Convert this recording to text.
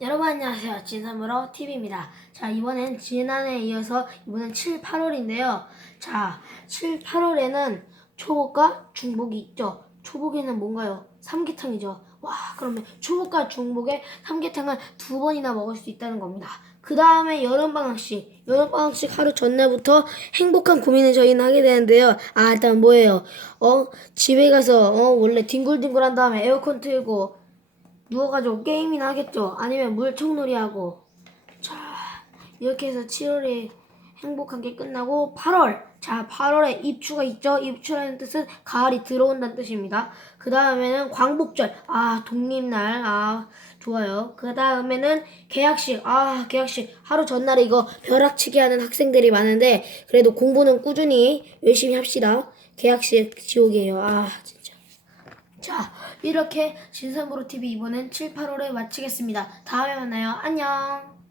여러분 안녕하세요. 진삼으로 TV입니다. 자, 이번엔 지난해에 이어서 이번엔 7, 8월인데요. 자, 7, 8월에는 초복과 중복이 있죠. 초복에는 뭔가요? 삼계탕이죠. 와, 그러면 초복과 중복에 삼계탕을 두 번이나 먹을 수 있다는 겁니다. 그 다음에 여름방학식. 여름방학식 하루 전날부터 행복한 고민을 저희는 하게 되는데요. 아, 일단 뭐예요? 어, 집에 가서, 어, 원래 뒹굴뒹굴 한 다음에 에어컨 틀고, 누워가지고 게임이나 하겠죠. 아니면 물총놀이 하고. 자, 이렇게 해서 7월에 행복한 게 끝나고 8월. 자, 8월에 입추가 있죠. 입추라는 뜻은 가을이 들어온다는 뜻입니다. 그 다음에는 광복절. 아, 독립날. 아, 좋아요. 그 다음에는 개학식. 아, 개학식. 하루 전날에 이거 벼락치기 하는 학생들이 많은데 그래도 공부는 꾸준히 열심히 합시다. 개학식 지옥이에요. 아, 진짜. 자, 이렇게 진삼브로 TV 이번엔 7, 8월에 마치겠습니다. 다음에 만나요. 안녕.